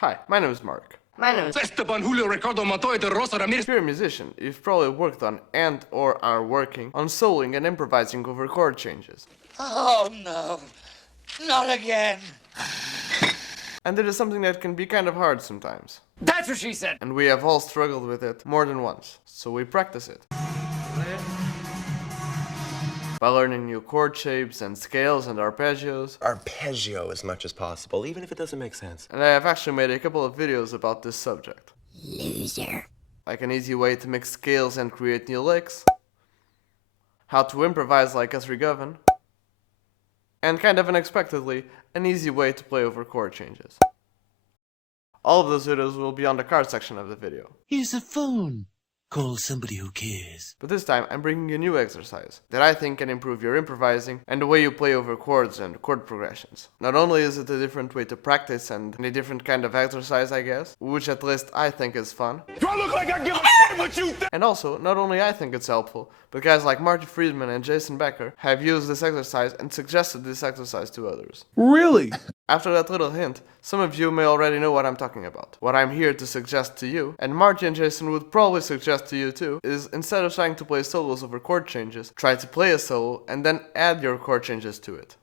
Hi, my name is Mark. My name is... If you're a musician, you've probably worked on and/or are working on soloing and improvising over chord changes. Oh no, not again. And it is something that can be kind of hard sometimes. That's what she said. And we have all struggled with it more than once, so we practice it. By learning new chord shapes and scales and arpeggios. Arpeggio as much as possible, even if it doesn't make sense. And I have actually made a couple of videos about this subject. Loser. Like an easy way to mix scales and create new licks. How to improvise like Guthrie Govan. And kind of unexpectedly, an easy way to play over chord changes. All of those videos will be on the card section of the video. Here's a phone. Call somebody who cares. But this time I'm bringing a new exercise that I think can improve your improvising and the way you play over chords and chord progressions. Not only is it a different way to practice and a different kind of exercise, I guess, which at least I think is fun. Do I look like I give a shit what you think? And also, not only I think it's helpful, but guys like Marty Friedman and Becker have used this exercise and suggested this exercise to others. Really? After that little hint, some of you may already know what I'm talking about. What I'm here to suggest to you, and Marty and Jason would probably suggest to you too, is instead of trying to play solos over chord changes, try to play a solo and then add your chord changes to it.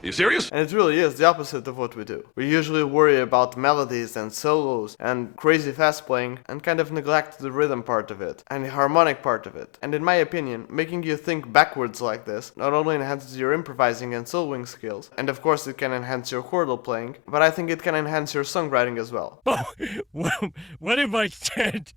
You serious? And it really is the opposite of what we do. We usually worry about melodies and solos and crazy fast playing and kind of neglect the rhythm part of it and the harmonic part of it. And in my opinion, making you think backwards like this not only enhances your improvising and soloing skills, and of course it can enhance your chordal playing, but I think it can enhance your songwriting as well. Oh, well, what if I said,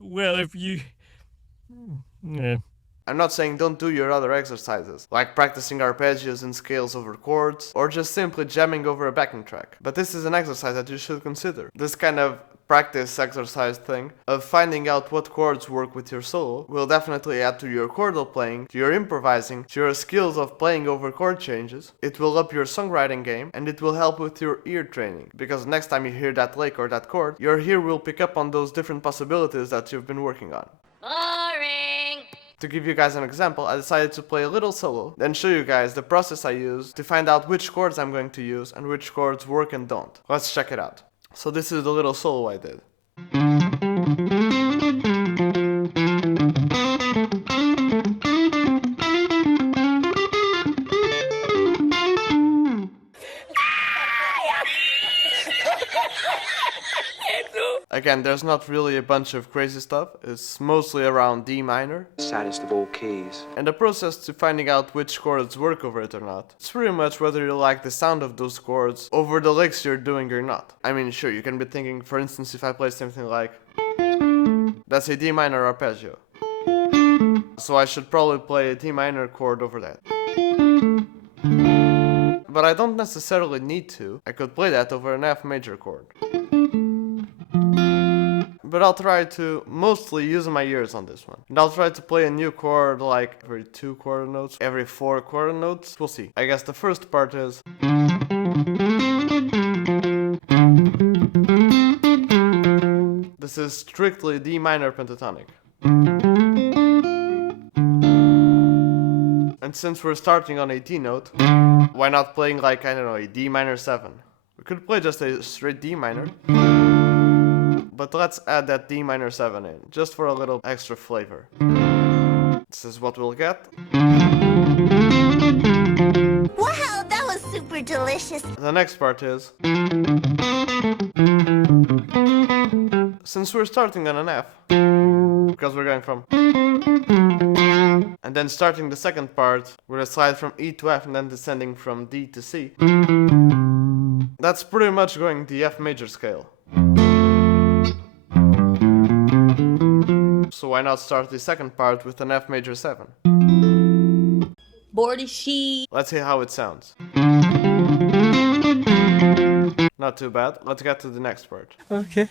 well, if you... Yeah. I'm not saying don't do your other exercises, like practicing arpeggios and scales over chords, or just simply jamming over a backing track. But this is an exercise that you should consider. This kind of practice exercise thing of finding out what chords work with your solo will definitely add to your chordal playing, to your improvising, to your skills of playing over chord changes. It will up your songwriting game, and it will help with your ear training, because next time you hear that lick or that chord, your ear will pick up on those different possibilities that you've been working on. Boring. To give you guys an example, I decided to play a little solo, then show you guys the process I use to find out which chords I'm going to use and which chords work and don't. Let's check it out. So this is the little solo I did. Again, there's not really a bunch of crazy stuff, it's mostly around D minor. Saddest of all keys. And the process to finding out which chords work over it or not, it's pretty much whether you like the sound of those chords over the licks you're doing or not. I mean, sure, you can be thinking, for instance, if I play something like... That's a D minor arpeggio. So I should probably play a D minor chord over that. But I don't necessarily need to. I could play that over an F major chord. But I'll try to mostly use my ears on this one. And I'll try to play a new chord like every 2 quarter notes, every 4 quarter notes. We'll see. I guess the first part is... This is strictly D minor pentatonic. And since we're starting on a D note, why not playing like, I don't know, a D minor 7? We could play just a straight D minor. But let's add that D minor 7 in, just for a little extra flavor. This is what we'll get. Wow, that was super delicious. The next part is... Since we're starting on an F, because we're going from... And then starting the second part, with a slide from E to F and then descending from D to C. That's pretty much going the F major scale. So why not start the second part with an F major 7? Bored as she. Let's see how it sounds. Not too bad. Let's get to the next part. Okay.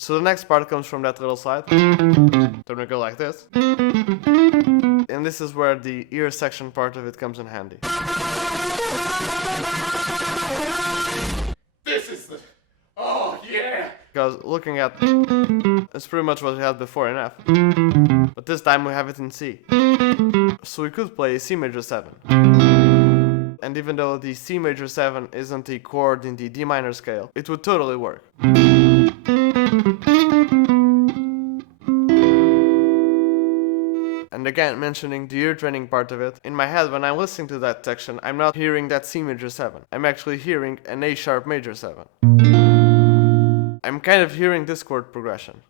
So the next part comes from that little slide. Then we go like this. And this is where the ear section part of it comes in handy. This is the... Oh, yeah! because looking at it's pretty much what we had before in F. But this time we have it in C. So we could play C major 7. And even though the C major 7 isn't a chord in the D minor scale, it would totally work. And again, mentioning the ear training part of it, in my head when I'm listening to that section, I'm not hearing that C major 7. I'm actually hearing an A sharp major 7. I'm kind of hearing this chord progression.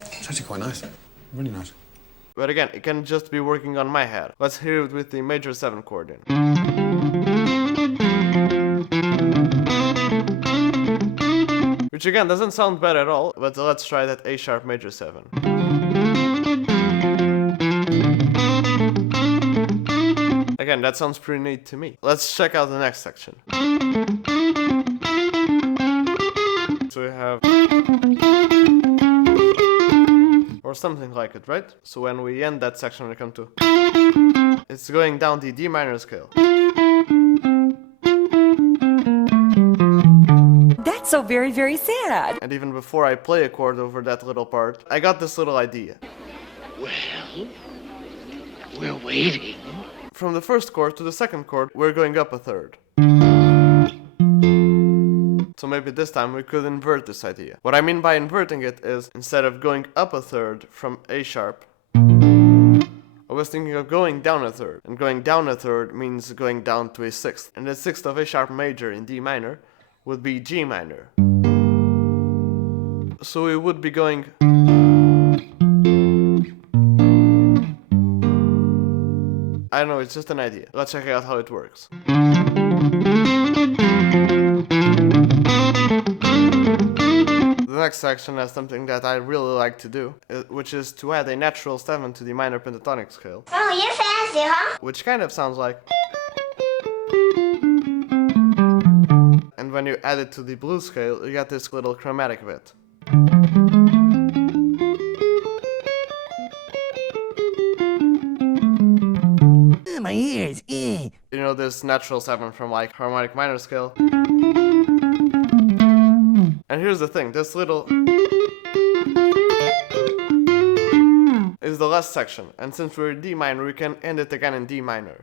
It's actually quite nice. Really nice. But again, it can just be working on my head. Let's hear it with the major 7 chord in. Which again doesn't sound bad at all, but let's try that A sharp major 7. Again, that sounds pretty neat to me. Let's check out the next section. So we have... or something like it, right? So when we end that section, we come to... it's going down the D minor scale. That's so very, very sad. And even before I play a chord over that little part, I got this little idea. Well, we're waiting. From the first chord to the second chord, we're going up a third. So maybe this time we could invert this idea. What I mean by inverting it is, instead of going up a third from A sharp, I was thinking of going down a third. And going down a third means going down to a sixth. And the sixth of A sharp major in D minor would be G minor. So we would be going... I don't know, it's just an idea. Let's check out how it works. The next section has something that I really like to do, which is to add a natural 7 to the minor pentatonic scale. Oh, you're fancy, huh? Which kind of sounds like... and when you add it to the blues scale, you get this little chromatic bit. My ears, You know, this natural 7 from like harmonic minor scale. And here's the thing, this little is the last section, and since we're in D minor, we can end it again in D minor.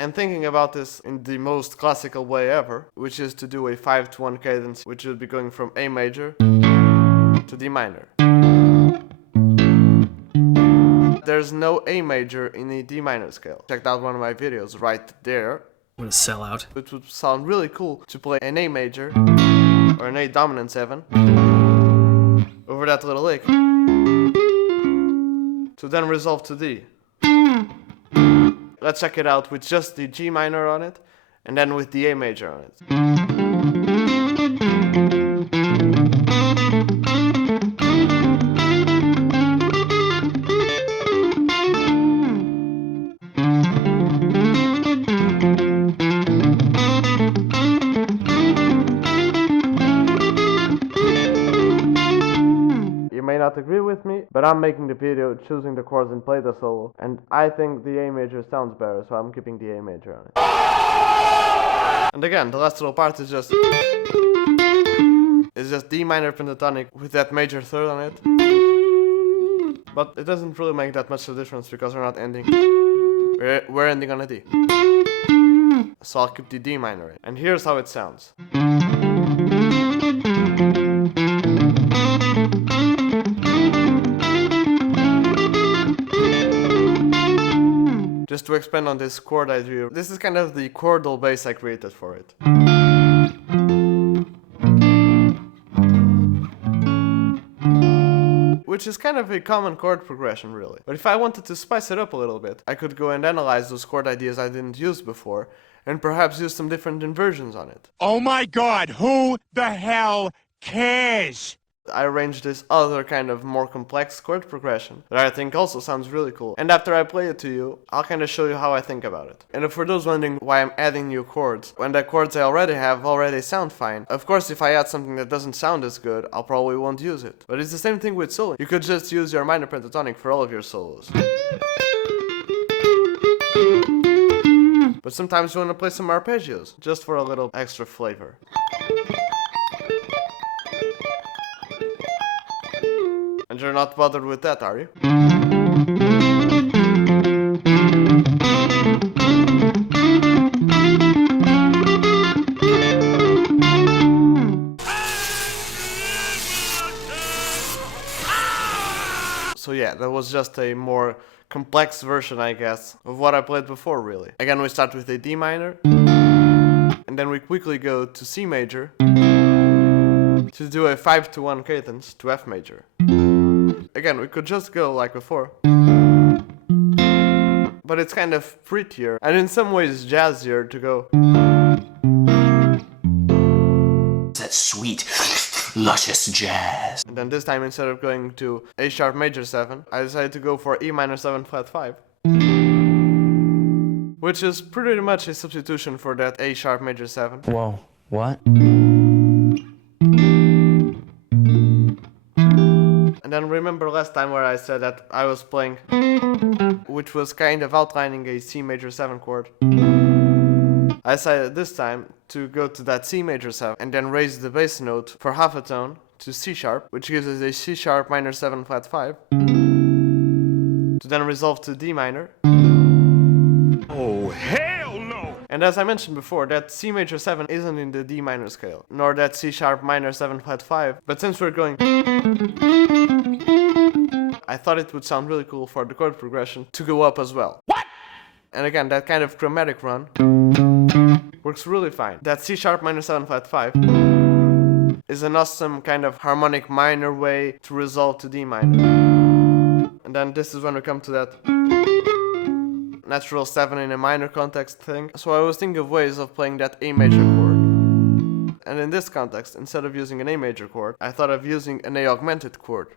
And thinking about this in the most classical way ever, which is to do a 5-to-1 cadence, which would be going from A major to D minor. There's no A major in the D minor scale. Check out one of my videos right there. What a sellout. It would sound really cool to play an A major or an A dominant 7 over that little lick to then resolve to D. Let's check it out with just the G minor on it and then with the A major on it. Agree with me, but I'm making the video, choosing the chords and play the solo, and I think the A major sounds better, so I'm keeping the A major on it. And again, the last little part is just D minor pentatonic with that major third on it. But it doesn't really make that much of a difference because we're not ending. We're ending on a D. So I'll keep the D minor in. And here's how it sounds. Just to expand on this chord idea, this is kind of the chordal bass I created for it. Which is kind of a common chord progression, really. But if I wanted to spice it up a little bit, I could go and analyze those chord ideas I didn't use before, and perhaps use some different inversions on it. Oh my God, who the hell cares? I arranged this other kind of more complex chord progression that I think also sounds really cool. And after I play it to you, I'll kind of show you how I think about it. And for those wondering why I'm adding new chords, when the chords I already have already sound fine, of course if I add something that doesn't sound as good, I'll probably won't use it. But it's the same thing with soloing. You could just use your minor pentatonic for all of your solos. But sometimes you want to play some arpeggios, just for a little extra flavor. And you're not bothered with that, are you? So yeah, that was just a more complex version, I guess, of what I played before, really. Again, we start with a D minor, and then we quickly go to C major, to do a 5-to-1 cadence to F major. Again, we could just go like before, but it's kind of prettier, and in some ways jazzier to go. That sweet, luscious jazz. And then this time, instead of going to A sharp major 7, I decided to go for E minor 7 flat 5. Which is pretty much a substitution for that A sharp major 7. Whoa, what? And then remember last time where I said that I was playing, which was kind of outlining a C major 7 chord. I decided this time to go to that C major 7 and then raise the bass note for half a tone to C sharp, which gives us a C sharp minor 7 flat 5, to then resolve to D minor. Oh, hell no! And as I mentioned before, that C major 7 isn't in the D minor scale, nor that C sharp minor 7 flat 5, but since we're going, I thought it would sound really cool for the chord progression to go up as well. What? And again, that kind of chromatic run works really fine. That C sharp minor 7 flat 5 is an awesome kind of harmonic minor way to resolve to D minor. And then this is when we come to that natural 7 in a minor context thing. So I was thinking of ways of playing that A major chord. And in this context, instead of using an A major chord, I thought of using an A augmented chord,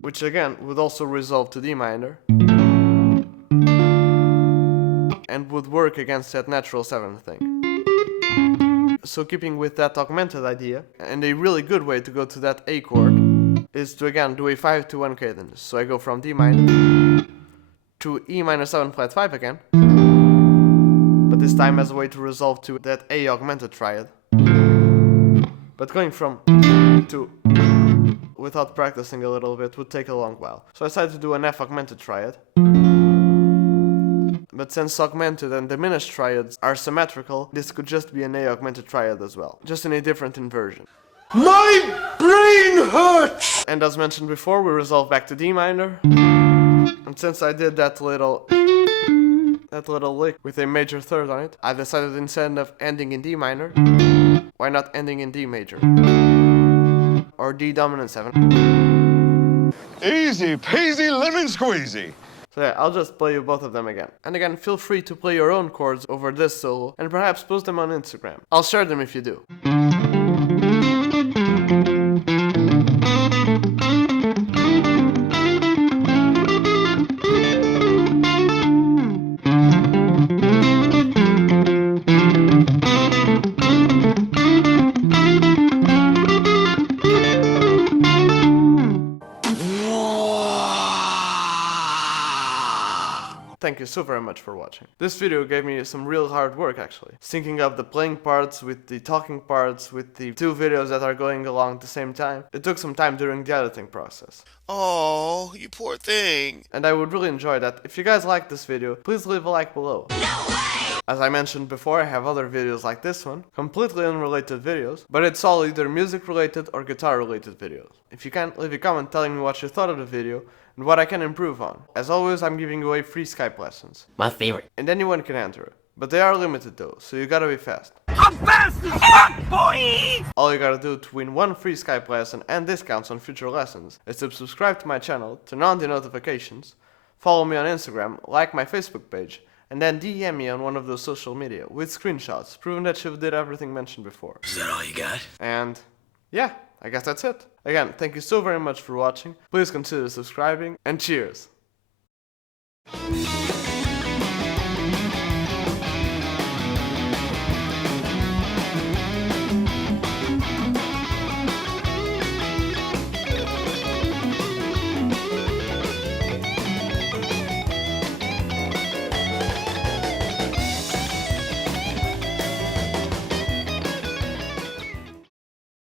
which again would also resolve to D minor and would work against that natural 7 thing. So keeping with that augmented idea, and a really good way to go to that A chord is to again do a 5-to-1 cadence. So I go from D minor to E minor 7 flat 5 again, but this time as a way to resolve to that A augmented triad. But going from to without practicing a little bit would take a long while. So I decided to do an F augmented triad. But since augmented and diminished triads are symmetrical, this could just be an A augmented triad as well, just in a different inversion. My brain hurts! And as mentioned before, we resolve back to D minor. And since I did that little lick with a major third on it, I decided instead of ending in D minor, why not ending in D major? Or D dominant 7. Easy peasy lemon squeezy. So yeah, I'll just play you both of them again. And again, feel free to play your own chords over this solo and perhaps post them on Instagram. I'll share them if you do. Thank you so very much for watching. This video gave me some real hard work actually. Syncing up the playing parts with the talking parts with the two videos that are going along at the same time. It took some time during the editing process. Oh, you poor thing. And I would really enjoy that. If you guys like this video, please leave a like below. No way! As I mentioned before, I have other videos like this one, completely unrelated videos, but it's all either music related or guitar related videos. If you can, leave a comment telling me what you thought of the video and what I can improve on. As always, I'm giving away free Skype lessons. My favorite. And anyone can enter, but they are limited though, so you gotta be fast. I'm fast as fuck, boy! All you gotta do to win one free Skype lesson and discounts on future lessons is to subscribe to my channel, turn on the notifications, follow me on Instagram, like my Facebook page, and then DM me on one of those social media with screenshots proving that you did everything mentioned before. Is that all you got? And yeah, I guess that's it. Again, thank you so very much for watching. Please consider subscribing, and cheers!